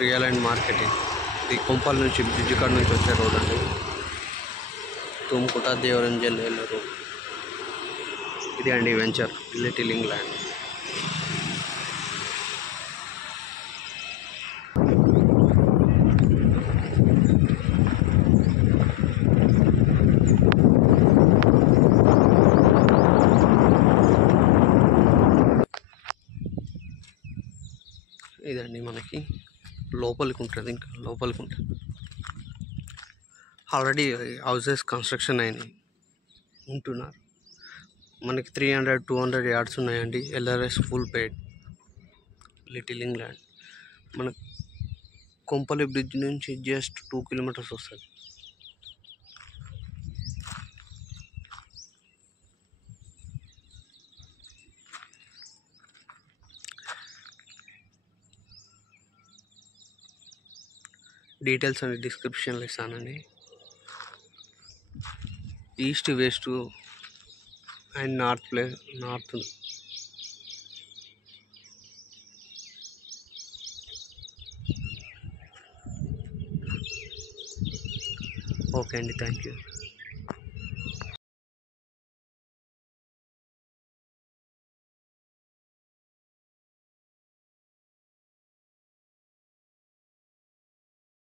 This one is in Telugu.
Real and marketing. ఇది కొంపల్ నుంచి బ్రిడ్జ్ కాడ నుంచి వచ్చే రోడ్ అండి. తుమ్కుట దేవరంజల్ వెళ్ళే రోడ్ ఇది అండి. వెంచర్ లిటిలింగ్ ల్యాండ్. ఇదండి మనకి లోపలికి ఉంటుంది. ఇంకా లోపలికి ఉంటుంది. ఆల్రెడీ హౌసెస్ కన్స్ట్రక్షన్ అయినాయి ఉంటున్నారు. మనకి 300-200 యార్డ్స్ ఉన్నాయండి. ఎల్ఆర్ఎస్ ఫుల్ పెయిడ్ లిటిలింగ్ ల్యాండ్. మన కొంపల్లి బ్రిడ్జ్ నుంచి జస్ట్ 2 కిలోమీటర్స్ వస్తుంది. డీటెయిల్స్ అన్ని డిస్క్రిప్షన్లో ఇస్తానండి. East, west and north okay అండి. Thank you.